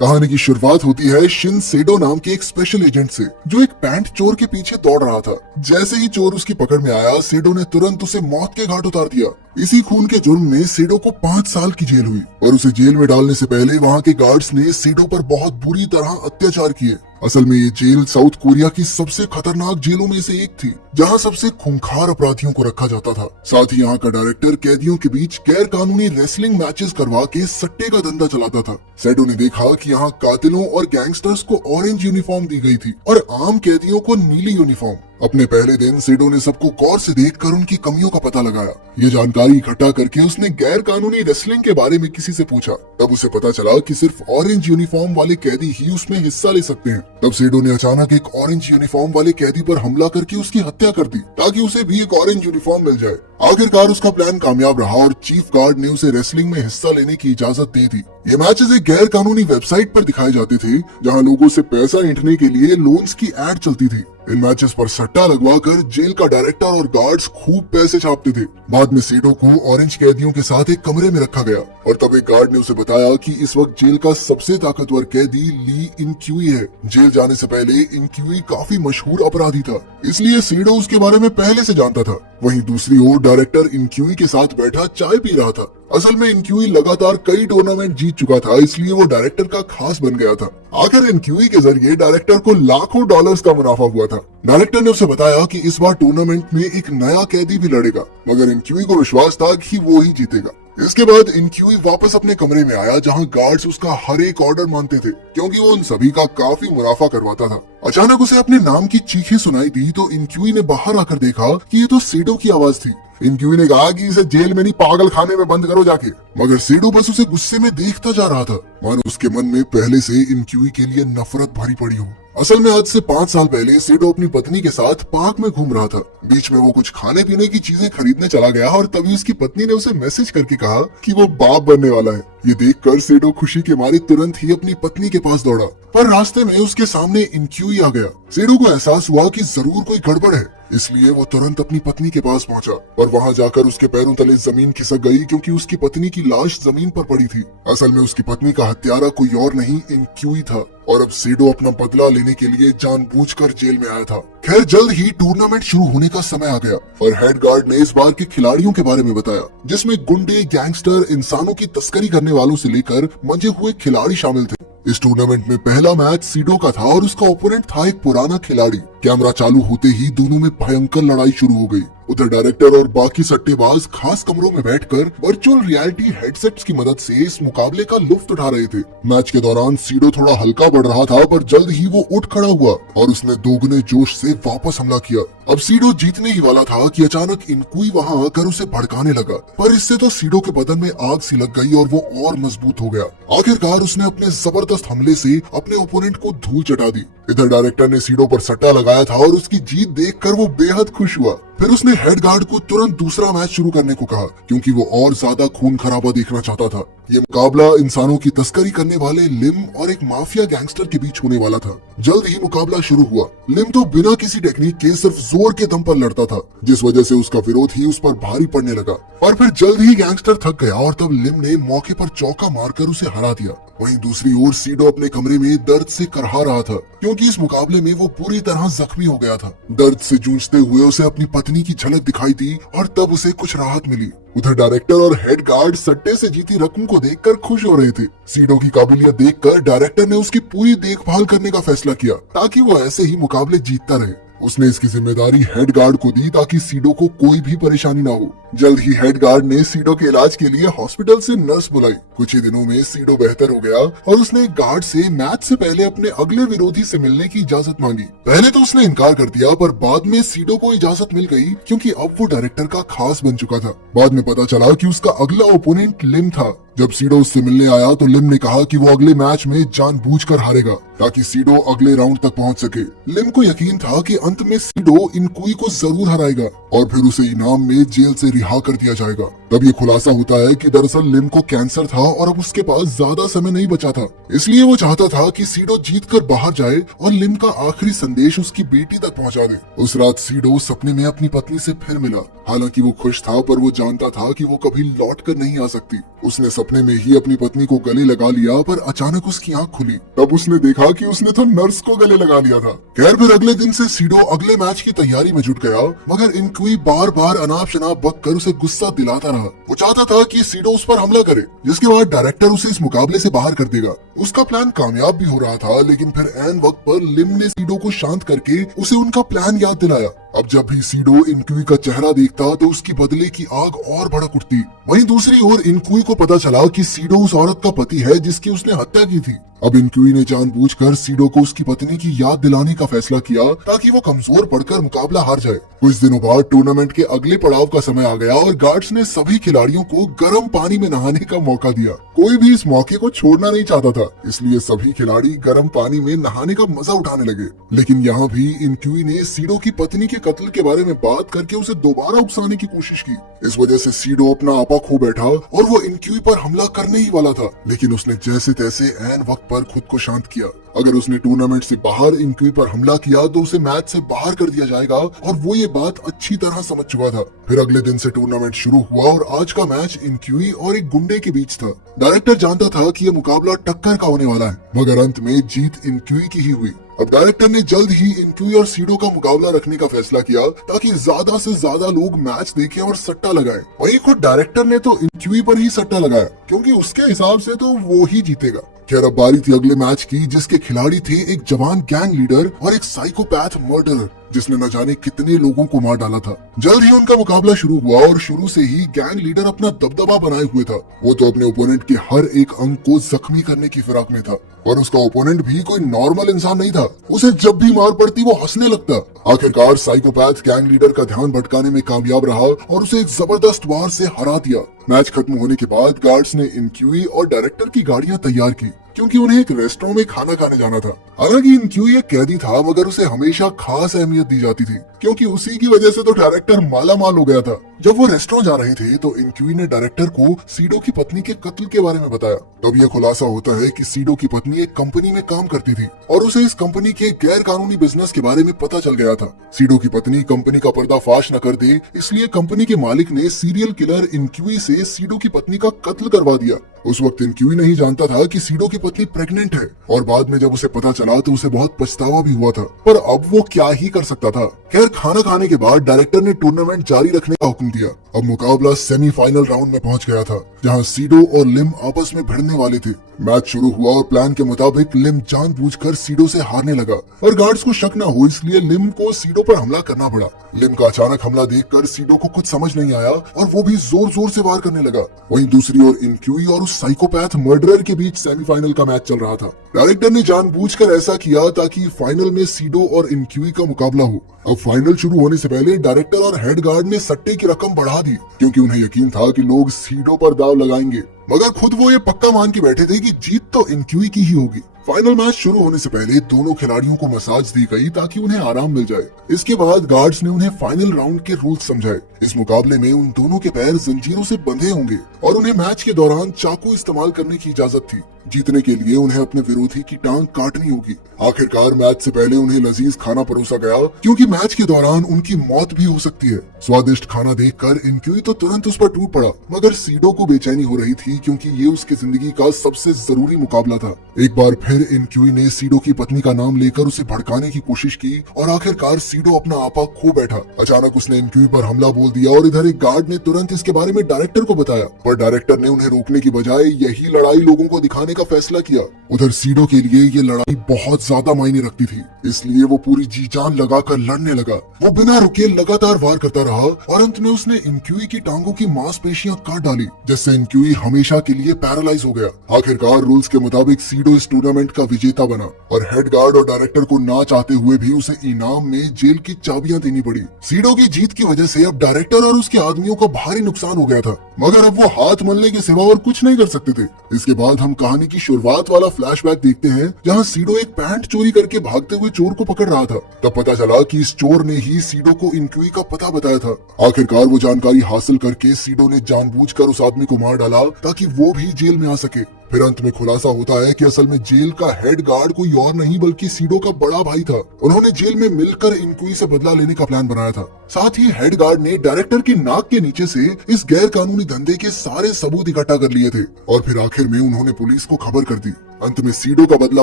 कहानी की शुरुआत होती है शिन सेडो नाम के एक स्पेशल एजेंट से, जो एक पैंट चोर के पीछे दौड़ रहा था। जैसे ही चोर उसकी पकड़ में आया, सेडो ने तुरंत उसे मौत के घाट उतार दिया। इसी खून के जुर्म में सेडो को 5 साल की जेल हुई और उसे जेल में डालने से पहले वहाँ के गार्ड्स ने सेडो पर बहुत बुरी तरह अत्याचार किए। असल में ये जेल साउथ कोरिया की सबसे खतरनाक जेलों में से एक थी, जहाँ सबसे खूंखार अपराधियों को रखा जाता था। साथ ही यहाँ का डायरेक्टर कैदियों के बीच गैर कानूनी रेसलिंग मैचेस करवा के सट्टे का धंधा चलाता था। सेडो ने देखा कि यहाँ कातिलों और गैंगस्टर्स को ऑरेंज यूनिफॉर्म दी गई थी और आम कैदियों को नीली यूनिफॉर्म। अपने पहले दिन सेडो ने सबको गौर से देखकर उनकी कमियों का पता लगाया। ये जानकारी इकट्ठा करके उसने गैर कानूनी रेसलिंग के बारे में किसी से पूछा। तब उसे पता चला कि सिर्फ ऑरेंज यूनिफॉर्म वाले कैदी ही उसमें हिस्सा ले सकते हैं। तब सेडो ने अचानक एक ऑरेंज यूनिफॉर्म वाले कैदी पर हमला करके उसकी हत्या कर दी, ताकि उसे भी एक ऑरेंज यूनिफॉर्म मिल जाए। आखिरकार उसका प्लान कामयाब रहा और चीफ गार्ड ने उसे रेसलिंग में हिस्सा लेने की इजाजत दे दी। ये मैचेस एक गैर कानूनी वेबसाइट पर दिखाए जाते थे, जहां लोगों से पैसा ऐंठने के लिए लोन्स की एड चलती थी। इन मैचेस पर सट्टा लगवाकर जेल का डायरेक्टर और गार्ड्स खूब पैसे छापते थे। बाद में सेडो को ऑरेंज कैदियों के साथ एक कमरे में रखा गया और तब एक गार्ड ने उसे बताया कि इस वक्त जेल का सबसे ताकतवर कैदी ली इनक्यूई है। जेल जाने से पहले इनक्यूई काफी मशहूर अपराधी था, इसलिए सेडो उसके बारे में पहले से जानता था। वहीं दूसरी ओर डायरेक्टर इनक्यूई के साथ बैठा चाय पी रहा था। असल में इनक्यूई लगातार कई टूर्नामेंट जीत चुका था, इसलिए वो डायरेक्टर का खास बन गया था। आखिर इनक्यूई के जरिए डायरेक्टर को लाखों डॉलर्स का मुनाफा हुआ था। डायरेक्टर ने उसे बताया कि इस बार टूर्नामेंट में एक नया कैदी भी लड़ेगा, मगर इनक्यूई को विश्वास था कि वो ही जीतेगा। इसके बाद इनक्यूई वापस अपने कमरे में आया, जहां गार्ड्स उसका हर एक ऑर्डर मानते थे, क्योंकि वो उन सभी का काफी मुनाफा करवाता था। अचानक उसे अपने नाम की चीखें सुनाई दी तो इनक्यूई ने बाहर आकर देखा कि ये तो सेडो की आवाज थी। इनक्यूई ने कहा कि इसे जेल में नहीं, पागल खाने में बंद करो जाके। मगर सेडो बस उसे गुस्से में देखता जा रहा था, मानो उसके मन में पहले से इनक्यूई के लिए नफरत भरी पड़ी हो। असल में आज से 5 साल पहले सेडो अपनी पत्नी के साथ पार्क में घूम रहा था। बीच में वो कुछ खाने पीने की चीजें खरीदने चला गया और तभी उसकी पत्नी ने उसे मैसेज करके कहा कि वो बाप बनने वाला है। ये देखकर सेडो खुशी के मारे तुरंत ही अपनी पत्नी के पास दौड़ा, पर रास्ते में उसके सामने इनक्यूई आ गया। सेडो को एहसास हुआ कि जरूर कोई गड़बड़ है, इसलिए वो तुरंत अपनी पत्नी के पास पहुंचा और वहां जाकर उसके पैरों तले जमीन खिसक गई, क्योंकि उसकी पत्नी की लाश जमीन पर पड़ी थी। असल में उसकी पत्नी का हत्यारा कोई और नहीं, इनक्यूई था और अब सेडो अपना बदला लेने के लिए जानबूझकर जेल में आया था। खैर, जल्द ही टूर्नामेंट शुरू होने का समय आ गया और हेड गार्ड ने इस बार के खिलाड़ियों के बारे में बताया, जिसमें गुंडे, गैंगस्टर, इंसानों की तस्करी करने वालों से लेकर मंजे हुए खिलाड़ी शामिल थे। इस टूर्नामेंट में पहला मैच सीडो का था और उसका ओपोनेंट था एक पुराना खिलाड़ी। कैमरा चालू होते ही दोनों में भयंकर लड़ाई शुरू हो गई। उधर डायरेक्टर और बाकी सट्टेबाज खास कमरों में बैठकर वर्चुअल रियलिटी हेडसेट्स की मदद से इस मुकाबले का लुत्फ उठा रहे थे। मैच के दौरान सीडो थोड़ा हल्का पड़ रहा था, पर जल्द ही वो उठ खड़ा हुआ और उसने दोगुने जोश से वापस हमला किया। अब सीडो जीतने ही वाला था कि अचानक इनक्यूई वहां आकर उसे भड़काने लगा, पर इससे तो सीडो के बदन में आग सी लग गई और वो और मजबूत हो गया। आखिरकार उसने अपने जबरदस्त हमले से अपने ओपोनेंट को धूल चटा दी। इधर डायरेक्टर ने सीडो पर सट्टा लगाया था और उसकी जीत देखकर वो बेहद खुश हुआ। फिर उसने हेड गार्ड को तुरंत दूसरा मैच शुरू करने को कहा, क्योंकि वो और ज्यादा खून खराबा देखना चाहता था। ये मुकाबला इंसानों की तस्करी करने वाले लिम और एक माफिया गैंगस्टर के बीच होने वाला था। जल्द ही मुकाबला शुरू हुआ। लिम तो बिना किसी टेक्निक के सिर्फ जोर के दम पर लड़ता था, जिस वजह से उसका विरोध ही उस पर भारी पड़ने लगा। और फिर जल्द ही गैंगस्टर थक गया और तब लिम ने मौके पर चौका मारकर उसे हरा दिया। वहीं दूसरी ओर सीडो अपने कमरे में दर्द से करहा रहा था, क्योंकि इस मुकाबले में वो पूरी तरह जख्मी हो गया था। दर्द से जूझते हुए उसे अपनी पत्नी की झलक दिखाई दी और तब उसे कुछ राहत मिली। उधर डायरेक्टर और हेड गार्ड सट्टे से जीती रकम को देखकर खुश हो रहे थे। सीडो की काबिलियत देखकर डायरेक्टर ने उसकी पूरी देखभाल करने का फैसला किया, ताकि वो ऐसे ही मुकाबले जीतता रहे। उसने इसकी जिम्मेदारी हेड गार्ड को दी, ताकि सीडो को कोई भी परेशानी ना हो। जल्द ही हेड गार्ड ने सीडो के इलाज के लिए हॉस्पिटल से नर्स बुलाई। कुछ ही दिनों में सीडो बेहतर हो गया और उसने गार्ड से मैच से पहले अपने अगले विरोधी से मिलने की इजाजत मांगी। पहले तो उसने इनकार कर दिया, पर बाद में सीडो को इजाजत मिल गई, क्योंकि अब वो डायरेक्टर का खास बन चुका था। बाद में पता चला कि उसका अगला ओपोनेंट लिम था। जब सीडो उससे मिलने आया तो लिम ने कहा कि वो अगले मैच में जानबूझकर हारेगा, ताकि सीडो अगले राउंड तक पहुंच सके। लिम को यकीन था कि अंत में सीडो इनक्यूई को जरूर हराएगा और फिर उसे इनाम में जेल से रिहा कर दिया जाएगा। तब ये खुलासा होता है कि दरअसल लिम को कैंसर था और अब उसके पास ज्यादा समय नहीं बचा था, इसलिए वो चाहता था कि सीडो जीतकर बाहर जाए और लिम का आखिरी संदेश उसकी बेटी तक पहुंचा दे। उस रात सीडो सपने में अपनी पत्नी से फिर मिला। हालांकि वो खुश था, पर वो जानता था कि वो कभी लौट कर नहीं आ सकती। उसने सपने सपने में ही अपनी पत्नी को गले लगा लिया, पर अचानक उसकी आंख खुली। तब उसने देखा कि उसने तो नर्स को गले लगा लिया था। खैर फिर अगले दिन से सीडो अगले मैच की तैयारी में जुट गया, मगर इनक्वी बार बार अनाप शनाप बक कर उसे गुस्सा दिलाता रहा। वो चाहता था कि सीडो उस पर हमला करे, जिसके बाद डायरेक्टर उसे इस मुकाबले से बाहर कर देगा। उसका प्लान कामयाब भी हो रहा था, लेकिन फिर ऐन वक्त पर लिम ने सीडो को शांत करके उसे उनका प्लान याद दिलाया। अब जब भी सीडो इनक्वी का चेहरा देखता तो उसकी बदले की आग और भड़क उठती। वहीं दूसरी ओर इनक्वी को पता चला कि सीडो उस औरत का पति है जिसकी उसने हत्या की थी। अब इनक्वी ने जानबूझकर सीडो को उसकी पत्नी की याद दिलाने का फैसला किया ताकि वो कमजोर पड़कर मुकाबला हार जाए। कुछ दिनों बाद टूर्नामेंट के अगले पड़ाव का समय आ गया और गार्ड्स ने सभी खिलाड़ियों को गर्म पानी में नहाने का मौका दिया। कोई भी इस मौके को छोड़ना नहीं चाहता था, इसलिए सभी खिलाड़ी गर्म पानी में नहाने का मजा उठाने लगे। लेकिन यहाँ भी इनक्वी ने सीडो की पत्नी के कत्ल के बारे में बात करके उसे दोबारा उकसाने की कोशिश की। इस वजह से सीडो अपना आपा खो बैठा और वो इनक्वी पर हमला करने ही वाला था, लेकिन उसने जैसे तैसे ऐन वक्त पर खुद को शांत किया। अगर उसने टूर्नामेंट से बाहर इनक्वी पर हमला किया तो उसे मैच से बाहर कर दिया जाएगा, और वो ये बात अच्छी तरह समझ चुका था। फिर अगले दिन से टूर्नामेंट शुरू हुआ और आज का मैच इनक्वी और एक गुंडे के बीच था। डायरेक्टर जानता था कि ये मुकाबला टक्कर का होने वाला है, मगर अंत में जीत इनक्वी की ही हुई। अब डायरेक्टर ने जल्द ही इनक्वी और सीडो का मुकाबला रखने का फैसला किया ताकि ज्यादा से ज्यादा लोग मैच देखें और सट्टा लगाएं। वहीं खुद डायरेक्टर ने तो इनक्वी पर ही सट्टा लगाया, क्योंकि उसके हिसाब से तो वो ही जीतेगा। खैर अब बारी थी अगले मैच की, जिसके खिलाड़ी थे एक जवान गैंग लीडर और एक साइकोपैथ मर्डरर जिसने न जाने कितने लोगों को मार डाला था। जल्द ही उनका मुकाबला शुरू हुआ और शुरू से ही गैंग लीडर अपना दबदबा बनाए हुए था। वो तो अपने ओपोनेंट के हर एक अंग को जख्मी करने की फिराक में था, और उसका ओपोनेंट भी कोई नॉर्मल इंसान नहीं था। उसे जब भी मार पड़ती वो हंसने लगता। आखिरकार साइकोपैथ गैंग लीडर का ध्यान भटकाने में कामयाब रहा और उसे एक जबरदस्त वार से हरा दिया। मैच खत्म होने के बाद गार्ड्स ने इनक्वी और डायरेक्टर की गाड़ियां तैयार की, क्योंकि उन्हें एक रेस्टोरेंट में खाना खाने जाना था। हालांकि इनक्वी एक कैदी था, मगर उसे हमेशा खास अहमियत दी जाती थी, क्योंकि उसी की वजह से तो डायरेक्टर माला माल हो गया था। जब वो रेस्टोरेंट जा रहे थे तो इनक्वी ने डायरेक्टर को सीडो की पत्नी के कत्ल के बारे में बताया। तब यह खुलासा होता है कि सीडो की पत्नी एक कंपनी में काम करती थी और उसे इस कंपनी के गैर कानूनी बिजनेस के बारे में पता चल गया था। सीडो की पत्नी कंपनी का पर्दाफाश न कर दे, इसलिए कंपनी के मालिक ने सीरियल किलर इनक्वी से सीडो की पत्नी का कत्ल करवा दिया। उस वक्त इनक्वी नहीं जानता था कि सीडो की पत्नी प्रेग्नेंट है, और बाद में जब उसे पता चला तो उसे बहुत पछतावा भी हुआ था, पर अब वो क्या ही कर सकता था। खैर खाना खाने के बाद डायरेक्टर ने टूर्नामेंट जारी रखने का हुक्म दिया। अब मुकाबला सेमीफाइनल राउंड में पहुंच गया था, जहां सीडो और लिम आपस में भिड़ने वाले थे। मैच शुरू हुआ और प्लान के मुताबिक लिम जानबूझकर सीडो से हारने लगा, और गार्ड्स को शक न हो इसलिए लिम को सीडो पर हमला करना पड़ा। लिम का अचानक हमला देखकर सीडो को कुछ समझ नहीं आया और वो भी जोर जोर से वार करने लगा। वहीं दूसरी ओर इनक्वी और उस साइकोपैथ मर्डरर के बीच सेमीफाइनल का मैच चल रहा था। डायरेक्टर ने जानबूझकर ऐसा किया ताकि फाइनल में सीडो और इनक्वी का मुकाबला हो। अब फाइनल शुरू होने से पहले डायरेक्टर और हेड गार्ड ने सट्टे की रकम बढ़ा दी, क्योंकि उन्हें यकीन था कि लोग सीडो पर दाव लगाएंगे, मगर खुद वो ये पक्का मान के बैठे थे कि जीत तो इनक्वी की ही होगी। फाइनल मैच शुरू होने से पहले दोनों खिलाड़ियों को मसाज दी गई ताकि उन्हें आराम मिल जाए। इसके बाद गार्ड्स ने उन्हें फाइनल राउंड के रूल्स समझाए। इस मुकाबले में उन दोनों के पैर जंजीरों से बंधे होंगे और उन्हें मैच के दौरान चाकू इस्तेमाल करने की इजाजत थी। जीतने के लिए उन्हें अपने विरोधी की टांग काटनी होगी। आखिरकार मैच से पहले उन्हें लजीज खाना परोसा गया, क्योंकि मैच के दौरान उनकी मौत भी हो सकती है। स्वादिष्ट खाना देखकर इनक्वी तो तुरंत उस पर टूट पड़ा, मगर सीडो को बेचैनी हो रही थी, क्योंकि ये उसकी जिंदगी का सबसे जरूरी मुकाबला था। एक बार फिर इनक्वी ने सीडो की पत्नी का नाम लेकर उसे भड़काने की कोशिश की और आखिरकार सीडो अपना आपा खो बैठा। अचानक उसने इनक्वी पर हमला बोल दिया और इधर एक गार्ड ने तुरंत इसके बारे में डायरेक्टर को बताया, पर डायरेक्टर ने उन्हें रोकने की बजाय यही लड़ाई लोगों को दिखाने का फैसला किया। उधर सीडो के लिए ये लड़ाई बहुत ज्यादा मायने रखती थी, इसलिए वो पूरी जी जान लगाकर लड़ने लगा। वो बिना रुके लगातार वार करता रहा और अंत में उसने इनक्वी की टांगों की मांसपेशियां काट डाली, जिससे इनक्वी हमेशा के लिए पैरालाइज हो गया। आखिरकार रूल्स के मुताबिक सीडो इस टूर्नामेंट का विजेता बना और हेड गार्ड और डायरेक्टर को ना चाहते हुए भी उसे इनाम में जेल की चाबियां देनी पड़ी। सीडो की जीत की वजह से अब डायरेक्टर और उसके आदमियों का भारी नुकसान हो गया था, मगर अब वो हाथ मलने के सिवा और कुछ नहीं कर सकते थे। इसके बाद हम कहानी की शुरुआत वाला फ्लैशबैक देखते हैं, जहां सीडो एक पैंट चोरी करके भागते हुए चोर को पकड़ रहा था। तब पता चला कि इस चोर ने ही सीडो को इनक्वी का पता बताया था। आखिरकार वो जानकारी हासिल करके सीडो ने जानबूझकर उस आदमी को मार डाला ताकि वो भी जेल में आ सके। फिर अंत में खुलासा होता है कि असल में जेल का हेड गार्ड कोई और नहीं बल्कि सीडो का बड़ा भाई था। उन्होंने जेल में मिलकर इनक्वी से बदला लेने का प्लान बनाया था। साथ ही हेड गार्ड ने डायरेक्टर की नाक के नीचे से इस गैर कानूनी धंधे के सारे सबूत इकट्ठा कर लिए थे और फिर आखिर में उन्होंने पुलिस को खबर कर दी। अंत में सीडो का बदला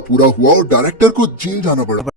पूरा हुआ और डायरेक्टर को जेल जाना पड़ा।